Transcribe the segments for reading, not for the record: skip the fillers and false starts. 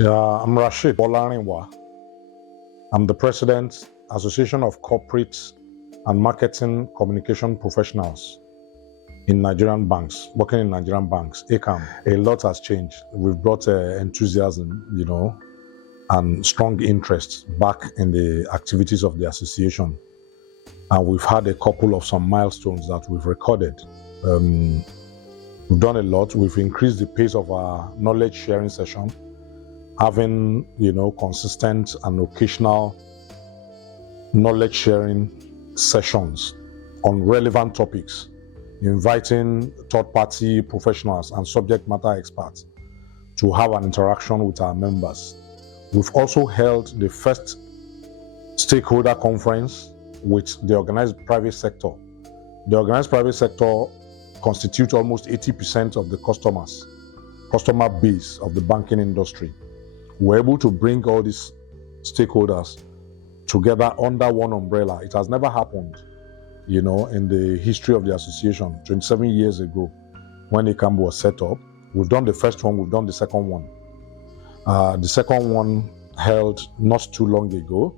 Yeah, I'm Rashid Bolarinwa. I'm the President, Association of Corporate and Marketing Communication Professionals in Nigerian banks, working in Nigerian banks, ACAMB. A lot has changed. We've brought enthusiasm, and strong interest back in the activities of the association. And we've had a couple of some milestones that we've recorded. We've done a lot. We've increased the pace of our knowledge sharing session, having, consistent and occasional knowledge sharing sessions on relevant topics, inviting third-party professionals and subject matter experts to have an interaction with our members. We've also held the first stakeholder conference with the organized private sector. The organized private sector constitutes almost 80% of the customer base of the banking industry. We're able to bring all these stakeholders together under one umbrella. It has never happened, in the history of the association. 27 years ago, when ACAMB was set up, we've done the first one, we've done the second one. The second one held not too long ago.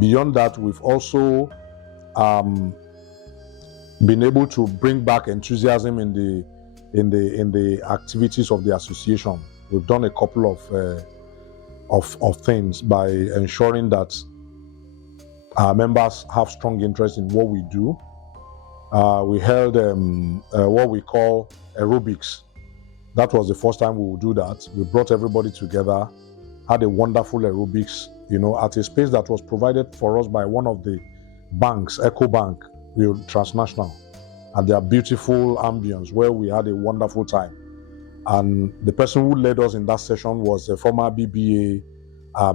Beyond that, we've also been able to bring back enthusiasm in the activities of the association. We've done a couple of things by ensuring that our members have strong interest in what we do. We held what we call aerobics. That was the first time we would do that. We brought everybody together, had a wonderful aerobics, at a space that was provided for us by one of the banks, EcoBank, Transnational, and their beautiful ambience where we had a wonderful time. And the person who led us in that session was a former BBA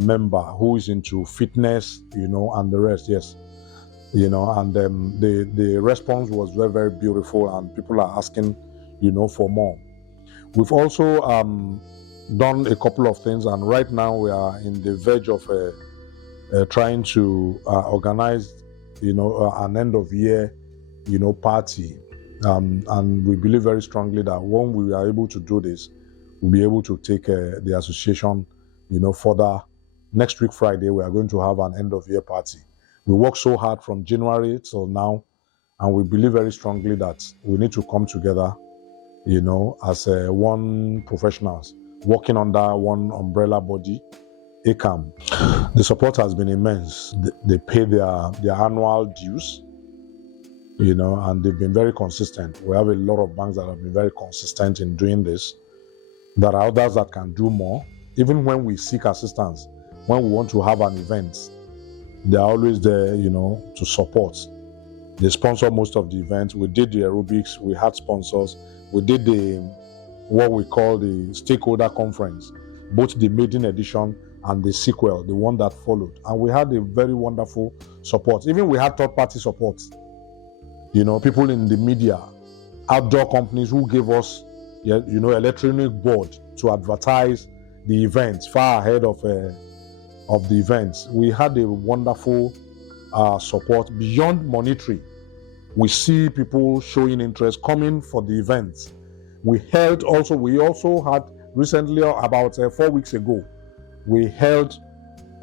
member who is into fitness, and the rest, yes. And the response was very, very beautiful, and people are asking, for more. We've also done a couple of things, and right now we are in the verge of trying to organize, an end of year, party. And we believe very strongly that when we are able to do this, we'll be able to take the association, further. Next week, Friday, we are going to have an end of year party. We worked so hard from January till now, and we believe very strongly that we need to come together, as one professionals working under one umbrella body, ACAMB. The support has been immense. They pay their annual dues, and they've been very consistent. We have a lot of banks that have been very consistent in doing this. There are others that can do more. Even when we seek assistance, when we want to have an event, they're always there, to support. They sponsor most of the events. We did the aerobics, we had sponsors. We did what we call the stakeholder conference, both the maiden edition and the sequel, the one that followed. And we had a very wonderful support. Even we had third-party support. People in the media, outdoor companies who gave us, electronic board to advertise the events far ahead of the events. We had a wonderful support beyond monetary. We see people showing interest coming for the events. We also had recently, about 4 weeks ago, we held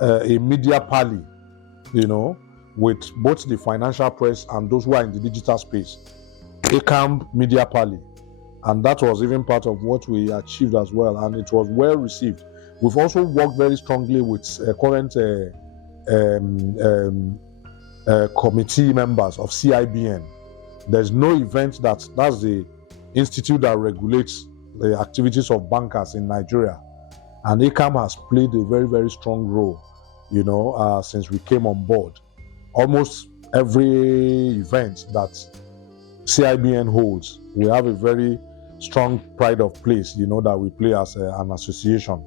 a media party, with both the financial press and those who are in the digital space, ACAMB Media Party. And that was even part of what we achieved as well, and it was well received. We've also worked very strongly with current committee members of CIBN. There's no event that's the institute that regulates the activities of bankers in Nigeria. And ACAMB has played a very, very strong role, since we came on board. Almost every event that CIBN holds, we have a very strong pride of place, that we play as an association.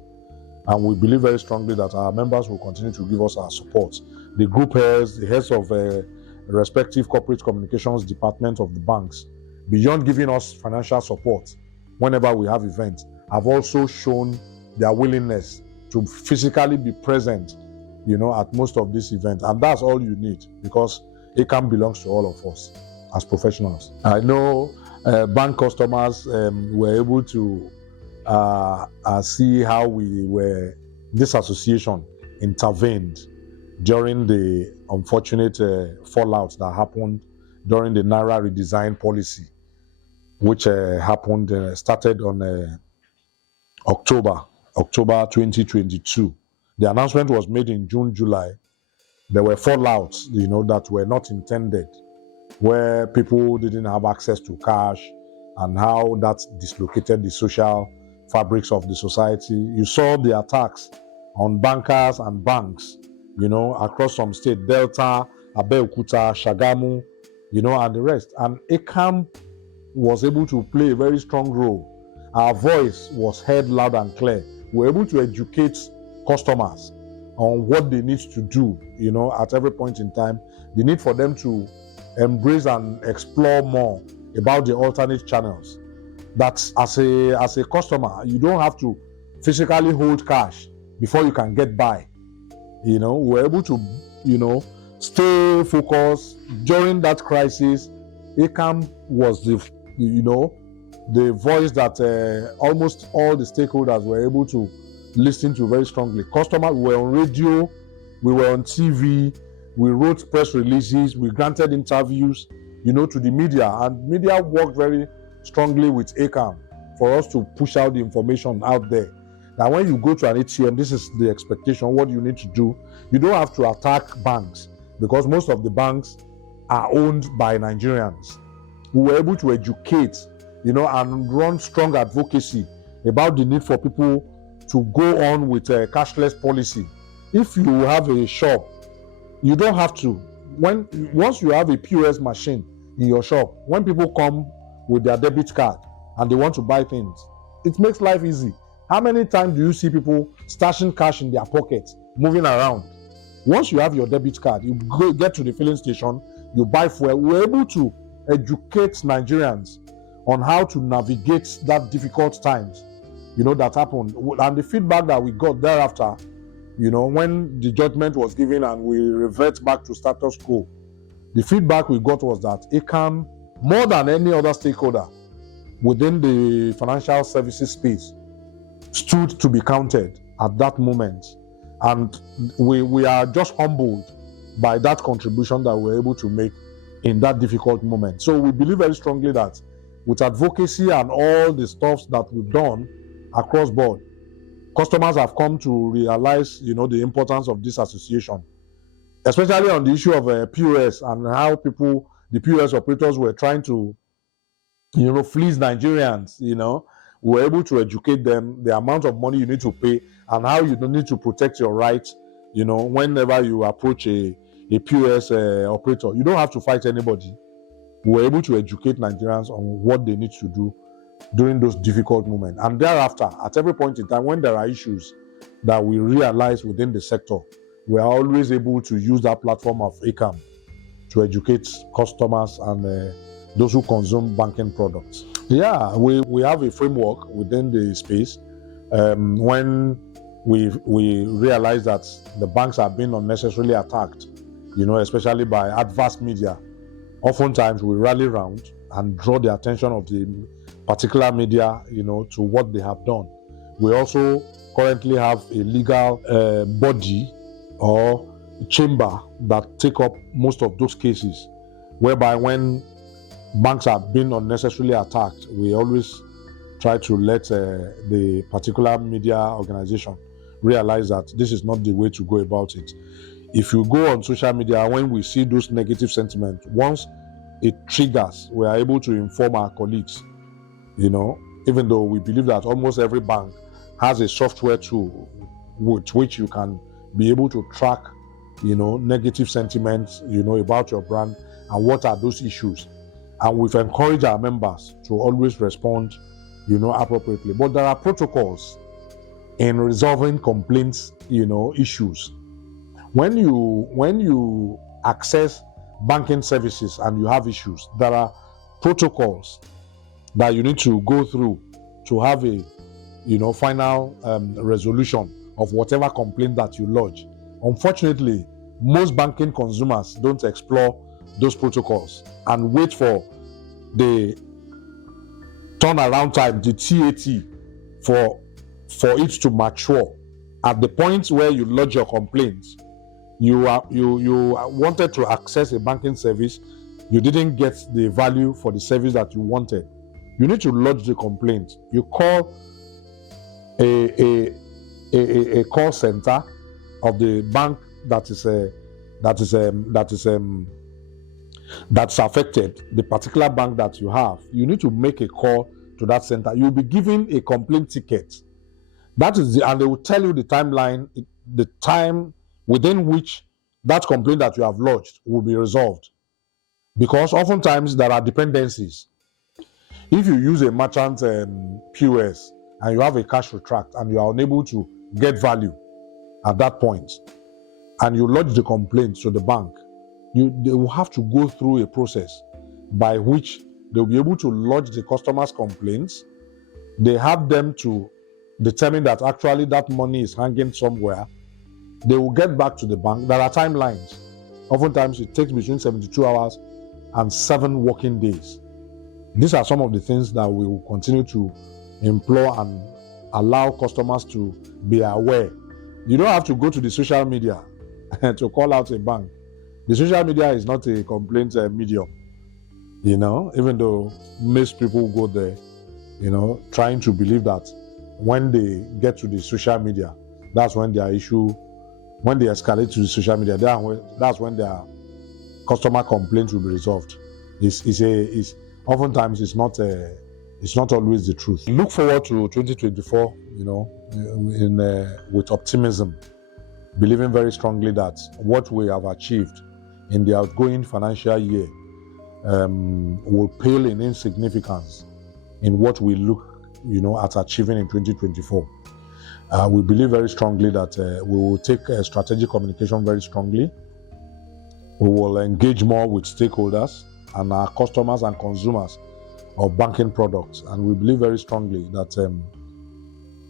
And we believe very strongly that our members will continue to give us our support. The group heads, the heads of respective corporate communications department of the banks, beyond giving us financial support whenever we have events, have also shown their willingness to physically be present, at most of these events. And that's all you need, because ACAMB belongs to all of us as professionals. I know bank customers were able to see how this association intervened during the unfortunate fallout that happened during the Naira redesign policy, which started on October 2022. The announcement was made in June, July. There were fallouts, that were not intended, where people didn't have access to cash, and how that dislocated the social fabrics of the society. You saw the attacks on bankers and banks, across some states, Delta, Abeokuta, Shagamu, and the rest. And ACAMB was able to play a very strong role. Our voice was heard loud and clear. We were able to educate customers on what they need to do, at every point in time. The need for them to embrace and explore more about the alternate channels. That as a customer, you don't have to physically hold cash before you can get by. We're able to, stay focused during that crisis. ACAMB was the voice that almost all the stakeholders were able to listen to very strongly. Customers were on radio, we were on TV, we wrote press releases, we granted interviews, to the media, and media worked very strongly with ACAMB for us to push out the information out there. Now, when you go to an ATM, this is the expectation, what you need to do. You don't have to attack banks, because most of the banks are owned by Nigerians. We were able to educate, and run strong advocacy about the need for people to go on with a cashless policy. If you have a shop, you don't have to. Once you have a POS machine in your shop, when people come with their debit card and they want to buy things, it makes life easy. How many times do you see people stashing cash in their pockets, moving around? Once you have your debit card, you get to the filling station, you buy fuel. We're able to educate Nigerians on how to navigate that difficult times, that happened. And the feedback that we got thereafter, when the judgment was given and we revert back to status quo, the feedback we got was that ACAMB, more than any other stakeholder within the financial services space, stood to be counted at that moment. And we are just humbled by that contribution that we're able to make in that difficult moment. So we believe very strongly that with advocacy and all the stuff that we've done across board, customers have come to realize, the importance of this association, especially on the issue of POS and how the POS operators were trying to, fleece Nigerians. We were able to educate them the amount of money you need to pay and how you don't need to protect your rights. Whenever you approach a POS operator, you don't have to fight anybody. We were able to educate Nigerians on what they need to do during those difficult moments. And thereafter, at every point in time, when there are issues that we realize within the sector, we are always able to use that platform of ACAMB to educate customers and those who consume banking products. Yeah, we have a framework within the space. When we realize that the banks are being unnecessarily attacked, especially by adverse media, oftentimes we rally around and draw the attention of the particular media, to what they have done. We also currently have a legal body or chamber that take up most of those cases, whereby when banks are being unnecessarily attacked, we always try to let the particular media organization realize that this is not the way to go about it. If you go on social media, when we see those negative sentiments, once it triggers, we are able to inform our colleagues, even though we believe that almost every bank has a software tool with which you can be able to track, negative sentiments, about your brand and what are those issues. And we've encouraged our members to always respond, appropriately. But there are protocols in resolving complaints, issues. When you access banking services and you have issues, there are protocols that you need to go through to have a, final resolution of whatever complaint that you lodge. Unfortunately, most banking consumers don't explore those protocols and wait for the turnaround time, the TAT, for it to mature. At the point where you lodge your complaints, you wanted to access a banking service, you didn't get the value for the service that you wanted. You need to lodge the complaint. You call a call center of the bank that's affected, the particular bank that you have. You need to make a call to that center. You'll be given a complaint ticket. And they will tell you the timeline, the time within which that complaint that you have lodged will be resolved. Because oftentimes there are dependencies. If you use a merchant POS and you have a cash retract and you are unable to get value at that point, and you lodge the complaint to the bank, they will have to go through a process by which they'll be able to lodge the customer's complaints. They have them to determine that actually that money is hanging somewhere. They will get back to the bank. There are timelines. Oftentimes it takes between 72 hours and 7 working days. These are some of the things that we will continue to implore and allow customers to be aware. You don't have to go to the social media to call out a bank. The social media is not a complaint medium, even though most people go there, trying to believe that when they get to the social media, that's when their issue, when they escalate to the social media, that's when their customer complaint will be resolved. Oftentimes it's not always the truth. Look forward to 2024, with optimism, believing very strongly that what we have achieved in the outgoing financial year will pale in insignificance in what we look, at achieving in 2024. We believe very strongly that we will take strategic communication very strongly. We will engage more with stakeholders and our customers and consumers of banking products. And we believe very strongly that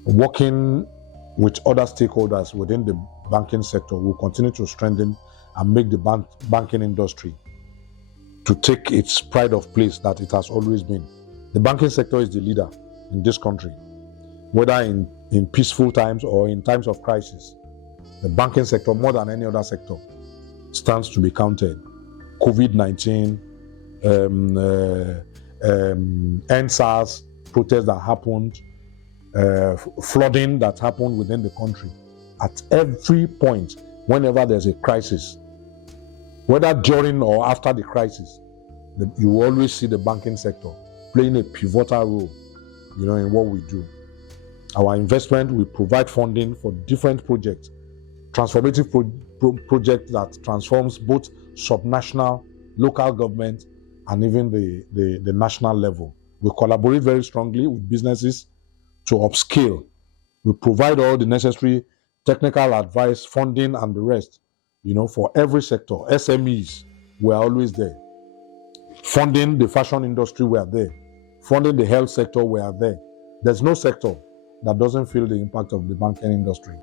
working with other stakeholders within the banking sector will continue to strengthen and make the banking industry to take its pride of place that it has always been. The banking sector is the leader in this country, whether in peaceful times or in times of crisis. The banking sector, more than any other sector, stands to be counted. COVID-19, NSAS protests that happened, flooding that happened within the country. At every point, whenever there's a crisis, whether during or after the crisis, you will always see the banking sector playing a pivotal role, in what we do. Our investment, we provide funding for different projects, transformative projects that transforms both subnational, local government, and even the national level. We collaborate very strongly with businesses to upscale. We provide all the necessary technical advice, funding, and the rest, for every sector. SMEs, we are always there. Funding the fashion industry, we are there. Funding the health sector, we are there. There's no sector that doesn't feel the impact of the banking industry.